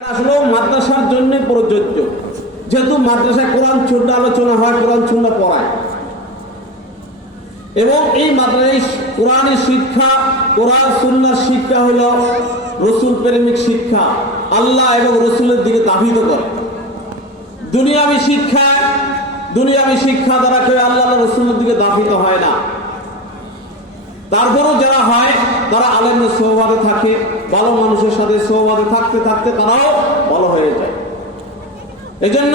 আসলে মাদ্রাসার জন্য প্রযোজ্য, যেহেতু মাদ্রাসায় কোরআন সুন্নাহ আলোচনা হয়, কোরআন সুন্নাহ পড়ায়, এবং এই মাদ্রাসায় কোরআনের শিক্ষা, কোরআন সুন্নাহ শিক্ষা হলো রসুল প্রেমিক শিক্ষা, আল্লাহ এবং রসুলের দিকে ধাবিত করে। দুনিয়াবী শিক্ষা দ্বারা কেউ আল্লাহ রসুলের দিকে ধাবিত হয় না। তারপরও যারা হয় তারা আলেমের সোহবাদে থাকে, ভালো মানুষের সাথে সোহবাদে থাকতে থাকতে তারাও ভালো হয়ে যায়। এই জন্য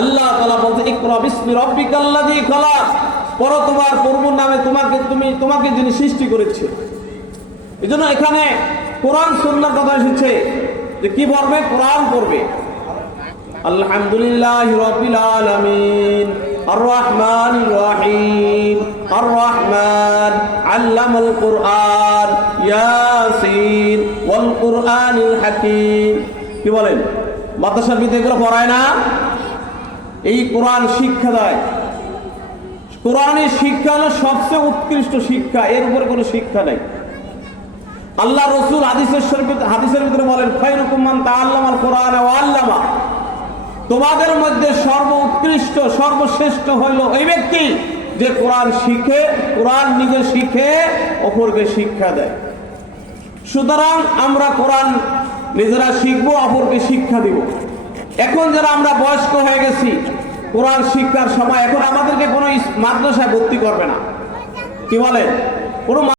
আল্লাহ তাআলা বলতে ইকরা বিসমি রাব্বিকাল্লাযী খালাক, পড়ো তোমার প্রভুর নামে তোমাকে যিনি সৃষ্টি করেছে। এই জন্য এখানে কোরআন সুন্নাহর কথা এসেছে যে কি পড়বে, কোরআন পড়বে। আলহামদুলিল্লাহি রাব্বিল আলামিন আর রহমানির রহিম আর রহমান আল্লামাল কুরআন ইয়াসিন ওয়াল কুরআনিল হাকীম। কি বলেন, মাদ্রাসার ভিতরে এগুলো পড়ায় না? এই কোরআন শিক্ষা দেয়। কোরআনের শিক্ষা হলো সবচেয়ে উৎকৃষ্ট শিক্ষা, এর উপরে কোনো শিক্ষা নেই। আল্লাহ রসুল হাদিসের ভিতরে বলেন খায়রুকুম মান তাআল্লামাল কুরআন ওয়া আল্লামা, তোমাদের মধ্যে সর্বোৎকৃষ্ট সর্বশ্রেষ্ঠ হইল ওই ব্যক্তি যে কোরআন শিখে, কোরআন নিজে শিখে অপরকে শিক্ষা দেয়। সুতরাং আমরা কোরআন নিজেরা শিখবো, অপরকে শিক্ষা দিব। এখন যারা আমরা বয়স্ক হয়ে গেছি, কোরআন শিক্ষার সময়, এখন আমাদেরকে কোনো মাদ্রাসায় ভর্তি করবে না। কি বলে, কোনো